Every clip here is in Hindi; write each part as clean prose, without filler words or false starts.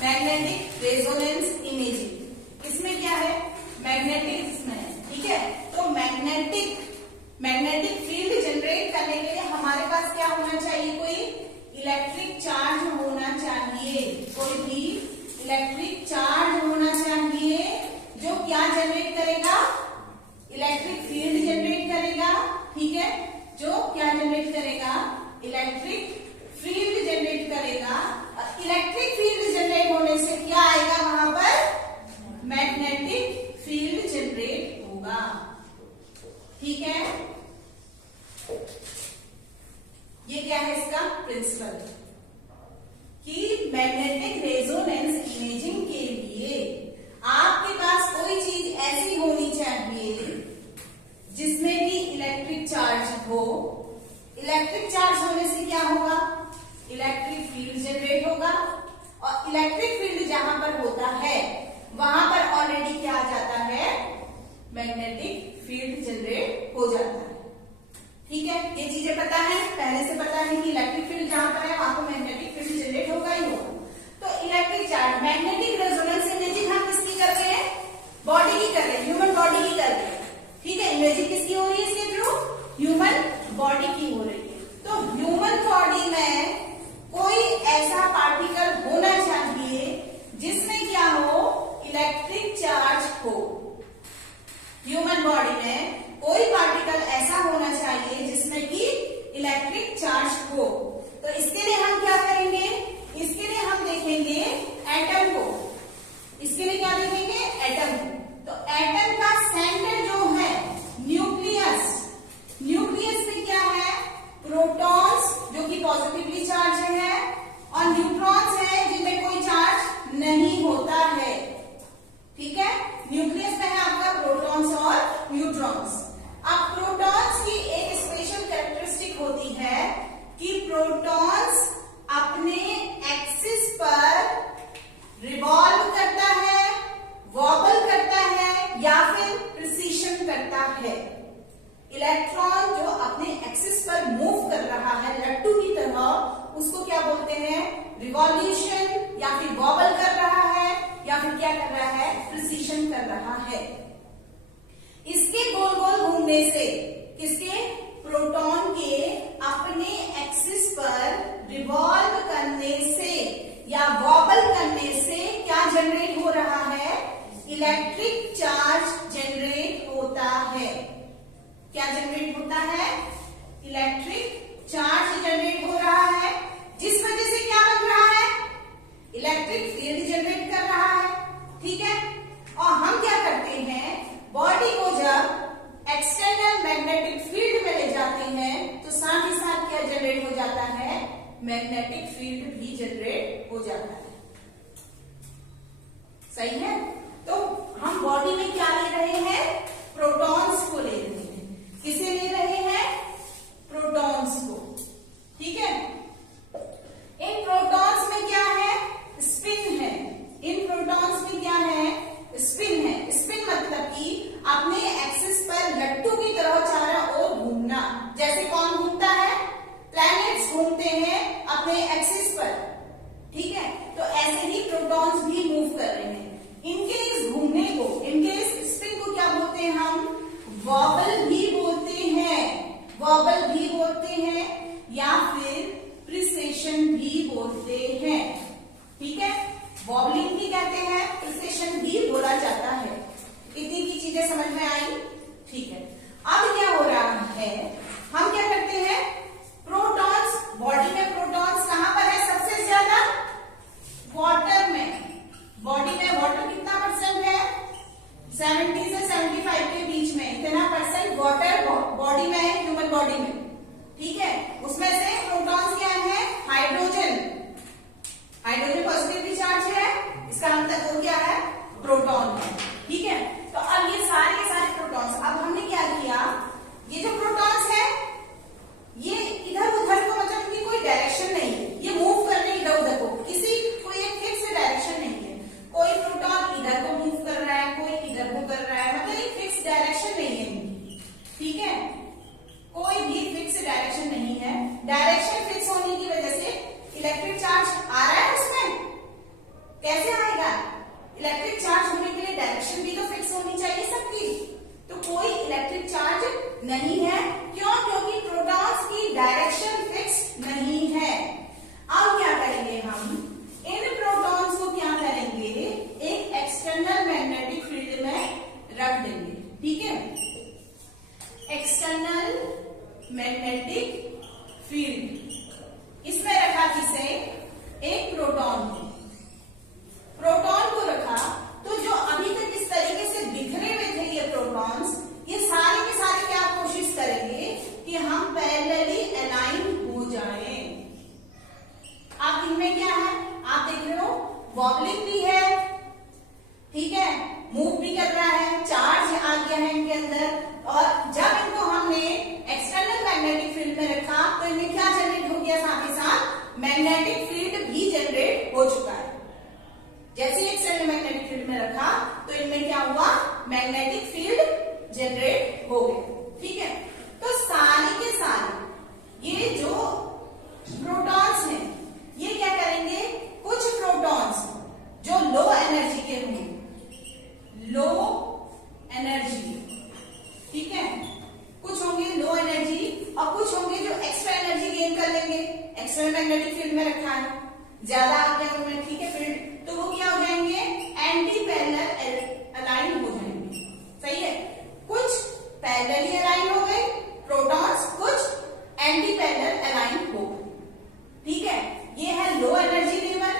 Magnetic resonance imaging. इसमें क्या है, मैग्नेटिक इसमें है, ठीक है। तो मैग्नेटिक फील्ड जनरेट करने के लिए हमारे पास क्या होना चाहिए, कोई इलेक्ट्रिक चार्ज होना चाहिए, कोई भी इलेक्ट्रिक चार्ज होना चाहिए जो क्या जनरेट करेगा, इलेक्ट्रिक फील्ड जनरेट करेगा, ठीक है। जो क्या जनरेट करेगा, इलेक्ट्रिक फील्ड जनरेट करेगा। और इलेक्ट्रिक फील्ड जनरेट होने से क्या आएगा, वहां पर मैग्नेटिक फील्ड जनरेट होगा, ठीक है। ये क्या है इसका प्रिंसिपल, कि मैग्नेटिक रेजोनेंस इमेजिंग के लिए आपके पास कोई चीज ऐसी होनी चाहिए जिसमें कि इलेक्ट्रिक चार्ज हो। इलेक्ट्रिक चार्ज होने से क्या होगा, इलेक्ट्रिक फील्ड जनरेट होगा। और इलेक्ट्रिक फील्ड जहां पर होता है वहां पर ऑलरेडी क्या आ जाता है, मैग्नेटिक फील्ड जनरेट हो जाता है, ठीक है। ये चीजें पता है, पहले से पता है कि इलेक्ट्रिक फील्ड जहां पर है वहां पर मैग्नेटिक फील्ड जनरेट होगा ही होगा। तो electric charge, magnetic resonance imaging हम किसकी कर रहे हैं, बॉडी की कर रहे हैं, ह्यूमन बॉडी की कर रहे हैं, ठीक है। इमेजिंग किसकी हो रही है इसके थ्रू, ह्यूमन बॉडी की हो रही है। तो ह्यूमन बॉडी में कोई ऐसा पार्टिकल होना चाहिए जिसमें क्या हो, इलेक्ट्रिक चार्ज हो। ह्यूमन बॉडी में कोई पार्टिकल ऐसा होना चाहिए जिसमें कि इलेक्ट्रिक चार्ज हो। तो इसके लिए हम क्या करेंगे, इसके लिए हम देखेंगे एटम को। इसके लिए क्या देखेंगे, एटम को। तो एटम का सेंटर जो है न्यूक्लियस, न्यूक्लियस में क्या है, प्रोटॉन्स जो कि पॉजिटिवली चार्ज है और न्यूट्रॉन्स है जिनमें कोई चार्ज नहीं होता है, ठीक है। न्यूक्लियस में है आपका प्रोटॉन्स और न्यूट्रॉन्स। अब प्रोटॉन्स की एक स्पेशल कैरेक्टरिस्टिक होती है कि प्रोटॉन्स अपने एक्सिस पर रिवॉल्व करता है, वॉबल करता है या फिर प्रिसीशन करता है। इलेक्ट्रॉन जो अपने एक्सिस पर मूव कर रहा है लट्टू की तरह, उसको क्या बोलते हैं, रिवॉल्यूशन, या फिर वॉबल कर रहा है या फिर क्या कर रहा है, प्रिसीशन कर रहा है। इसके गोल गोल घूमने से, किसके, प्रोटॉन के अपने एक्सिस पर रिवॉल्व करने से या वॉबल करने से क्या जनरेट हो रहा है, इलेक्ट्रिक चार्ज जनरेट होता है। क्या जनरेट होता है, इलेक्ट्रिक चार्ज जनरेट हो रहा है, जिस वजह से क्या बन रहा है, इलेक्ट्रिक फील्ड जनरेट कर रहा है, ठीक है। और हम क्या करते हैं, बॉडी को जब एक्सटर्नल मैग्नेटिक फील्ड में ले जाते हैं तो साथ ही साथ क्या जनरेट हो जाता है, मैग्नेटिक फील्ड भी जनरेट हो जाता है, सही है। तो हम बॉडी में क्या ले रहे हैं, प्रोटॉन्स को ले रहे हैं। किसे ले रहे हैं, प्रोटॉन्स को, ठीक है। इन प्रोटॉन्स में क्या है, स्पिन है। इन प्रोटॉन्स में क्या है, स्पिन है। स्पिन मतलब कि अपने एक्सिस पर लट्टू की तरह चारों ओर घूमना। जैसे कौन घूमता है, प्लैनेट्स घूमते हैं अपने एक्सिस पर, ठीक है। तो ऐसे ही प्रोटॉन्स भी मूव कर रहे हैं। इनके इस घूमने को, इनके इस स्पिन को क्या बोलते हैं हम, वॉबल भी बोलते हैं, वॉबल भी बोलते हैं या फिर प्रिसेशन भी बोलते हैं, ठीक है। वॉबलिंग भी कहते हैं, प्रिसेशन भी बोला जाता है। इतनी की चीजें समझ में आई, ठीक है। अब क्या हो रहा है, हम क्या करते हैं, प्रोटॉन्स, बॉडी में प्रोटॉन्स कहां पर है सबसे ज्यादा, वाटर में। बॉडी में वाटर कितना परसेंट है, 70 से 75 के बीच में इतना परसेंट वाटर बॉडी में है, ह्यूमन बॉडी में, ठीक है। उसमें से प्रोटॉन्स क्या है, हाइड्रोजन, वॉबलिंग भी है, ठीक है, मूव भी कर रहा है, चार्ज आ गया है इनके अंदर। और जब इनको हमने एक्सटर्नल मैग्नेटिक फील्ड में रखा तो इनमें क्या जनरेट हो गया, साथ ही साथ मैग्नेटिक फील्ड भी जनरेट हो चुका है। जैसे ही एक्सटर्नल मैग्नेटिक फील्ड में रखा तो इनमें क्या हुआ, मैग्नेटिक फील्ड जनरेट हो गए, ठीक है। तो सारे के सारे ये जो प्रोटॉन्स हैं ये क्या करेंगे, कुछ प्रोटॉन्स जो लो एनर्जी के होंगे, लो एनर्जी, ठीक है, कुछ होंगे लो एनर्जी और कुछ होंगे जो एक्स्ट्रा एनर्जी गेन कर लेंगे। एक्सटर्नल मैग्नेटिक फील्ड में रखा है, ज्यादा आ गया उनमें, ठीक है, फील्ड, तो वो क्या हो जाएंगे, एंटी पैरेलल अलाइन हो जाएंगे, सही है। कुछ पैरेलली अलाइन हो गए प्रोटॉन्स, कुछ एंटी पैरेलल अलाइन हो गए, ठीक है। ये है लो एनर्जी लेवल,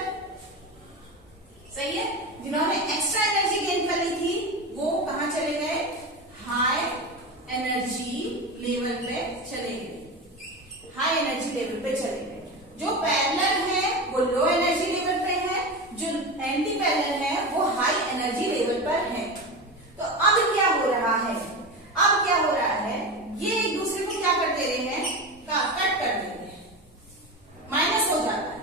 सही है। जिन्होंने एक्स्ट्रा एनर्जी गेन कर ली थी वो कहां चले गए, हाई एनर्जी लेवल पे चले गए, हाई एनर्जी लेवल पे चले गए। जो पैरेलल है वो लो एनर्जी लेवल पे है, जो एंटी पैरेलल है वो हाई एनर्जी लेवल पर है। तो अब क्या हो रहा है, अब क्या हो रहा है, ये एक दूसरे को क्या कर दे रहे हैं, कट कर दे रहे हैं, माइनस हो जाता है,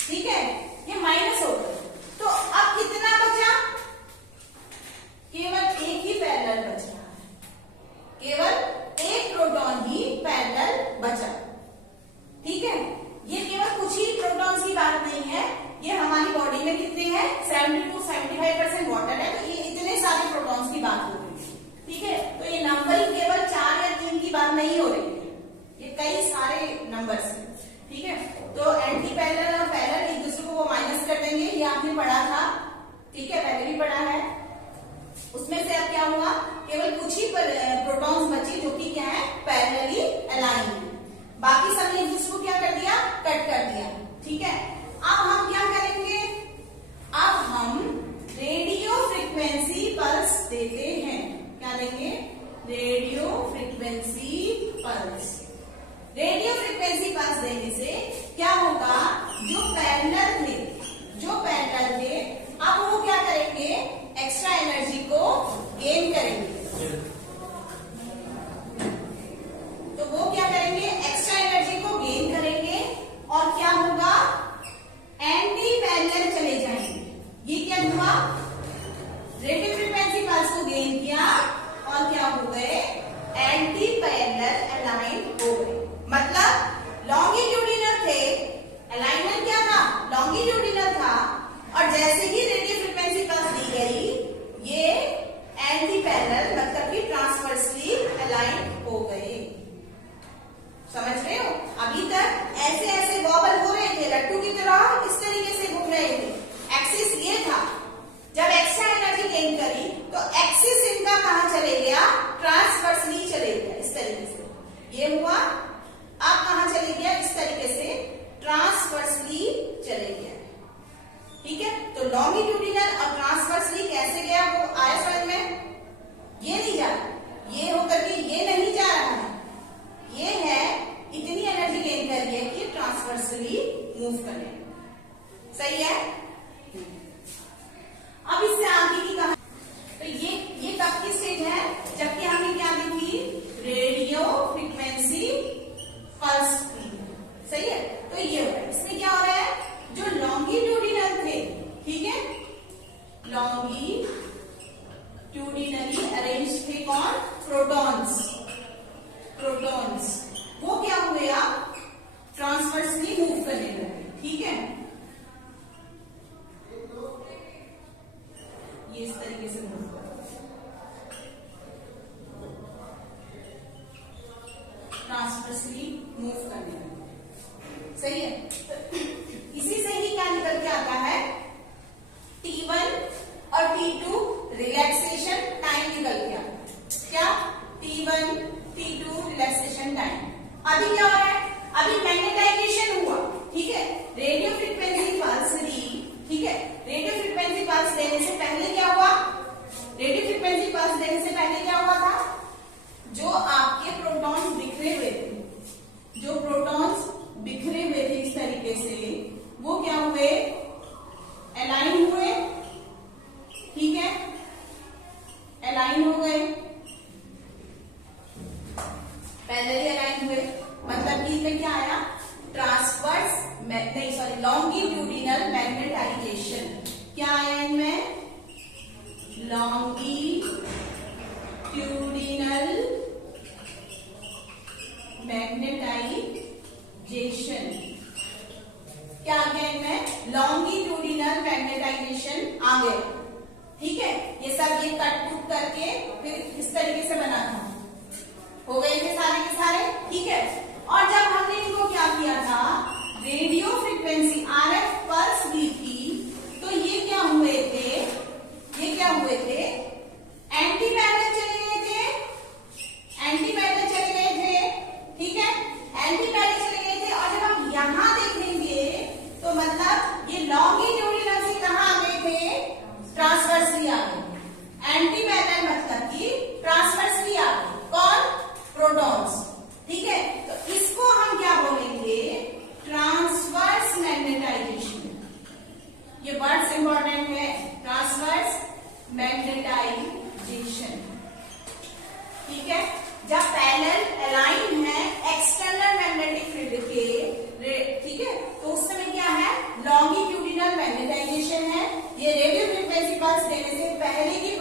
ठीक है, ये माइनस हो गया। तो अब कितना बचा, केवल एक ही पैरेलल बच रहा है, केवल एक प्रोटॉन ही पैरेलल बचा, ठीक है। ये केवल कुछ ही प्रोटॉन्स की बात नहीं है, ये हमारी बॉडी में कितने हैं, 70 to 75% वाटर है, तो ये इतने सारे प्रोटॉन्स की बात हो रही है, ठीक है। तो ये नंबरिंग केवल 4 या 3 की बात नहीं हो रही है, ये कई सारे नंबर्स हैं, ठीक है। तो एंटी पैरेलल और पैरेलल एक दूसरे को वो माइनस कर देंगे, ये आपने पढ़ा था, ठीक है, पहले भी पढ़ा है। उसमें से अब क्या हुआ, केवल कुछ ही प्रोटॉन्स बचे जो कि क्या है, पैरेलली अलाइन, बाकी सब ने एक दूसरे को क्या कर दिया, कट कर दिया, ठीक है। अब हम क्या करेंगे, अब हम रेडियो फ्रीक्वेंसी पल्स देते हैं, क्या देंगे, radio frequency pulse. Radio frequency pulse देने से क्या होगा, जो पैरेलल थे, अब वो क्या करेंगे, एक्स्ट्रा एनर्जी को गेन करेंगे, तो वो क्या करेंगे, एक्स्ट्रा एनर्जी को गेन करेंगे और क्या होगा, एंटी पैरेलल चले जाएंगे। ये क्या हुआ, रेडियो फ्रीक्वेंसी पल्स को गेन किया और क्या हो गए, एंटी पैरेलल अलाइन हो गए। मतलब लॉन्गिट्यूडिनल थे, अलाइनमेंट क्या था, लॉन्गिट्यूडिनल था, और जैसे ही रेडियो फ्रीक्वेंसी पल्स दी गई ये एंटी पैरेलल मतलब कि ट्रांसवर्सली अलाइन हो गए। समझ रहे हो, अभी तक ऐसे ऐसे वॉबल हो रहे थे, लट्टू की तरह इस तरीके से घूम रहे थे, एक्सिस ये था। जब एक्स्ट्रा एनर्जी गेन करी तो एक्सिस इनका कहां चले गया, ट्रांसवर्सली चले गया, इस तरीके से ये हुआ। अब कहां चले गया, इस तरीके से ट्रांसवर्सली चले गया, ठीक है। तो लॉन्गिट्यूडिनल और ट्रांसवर्सली कैसे गया, वो आया समझ में, ये नहीं जा रहा, ये होकर के ये नहीं जा रहा है, ये है इतनी एनर्जी गेन कर लिया कि ट्रांसवर्सली मूव करे, सही है। अब इससे आगे की कहानी, तो ये कब की स्टेज है, जबकि हमने क्या देखी, रेडियो फ्रीक्वेंसी पल्स, सही है। तो ये हो रहा है, इसमें क्या हो रहा है, जो लॉन्गिट्यूडिनल थे, ठीक है, लॉन्गिट्यूडिनली अरेंज थे कौन, प्रोटॉन्स, वो क्या हुए, आप ट्रांसवर्सली मूव करने लगे, ठीक है। ये इस तरीके से मूव कर, ट्रांसवर्सली मूव करने लगे, सही है। इसी से ही क्या निकल के आता है, T1 और T2 रिलैक्सेशन टाइम निकल के आता है, क्या, T1 T2 रिलैक्सेशन टाइम। अभी क्या हो रहा है, अभी मैग्नेटाइजेशन हुआ, ठीक है, रेडियो फ्रीक्वेंसी पल्स दी, ठीक है। रेडियो फ्रीक्वेंसी पल्स देने से पहले क्या हुआ, रेडियो फ्रीक्वेंसी पल्स देने से पहले क्या हुआ था, जो आपके प्रोटॉन्स बिखरे हुए थे, जो प्रोटॉन्स बिखरे हुए थे इस तरीके से, वो क्या हुए, लॉन्गिट्यूडिनल मैग्नेटाइजेशन। क्या आया इनमें? Longitudinal magnetization. क्या आ गया इनमें? लॉन्गिट्यूडिनल मैग्नेटाइजेशन आ गया। ठीक है, ये सब ये कट कुट करके फिर इस तरीके से बना था। हो गए थे सारे के सारे। ठीक है, और जब हमने इनको क्या किया था, रेडियो फ्रीक्वेंसी RF पल्स दी थी, तो ये क्या हुए थे, एंटी पैरेलल चले गए थे। ठीक है, एंटी पैरेलल चले गए थे। और जब हम यहां देखेंगे तो मतलब ये लॉन्गिट्यूडिनल से कहां आ गए थे? ट्रांसवर्सली आ गए। एंटी पैरेलल मतलब कि ट्रांसवर्सली आ गए। कौन? प्रोटॉन्स। ठीक है, तो इसको हम क्या बोलेंगे? Transverse magnetization. ये वर्ड्स इंपॉर्टेंट है, ट्रांसवर्स मैग्नेटाइजेशन। ठीक है, जब पैरेलल अलाइन है एक्सटर्नल मैग्नेटिक फील्ड के, ठीक है, तो उस समय क्या है? लॉन्गिट्यूडिनल मैग्नेटाइजेशन है। ये रेडियो फ्रीक्वेंसी पल्स देने से पहले की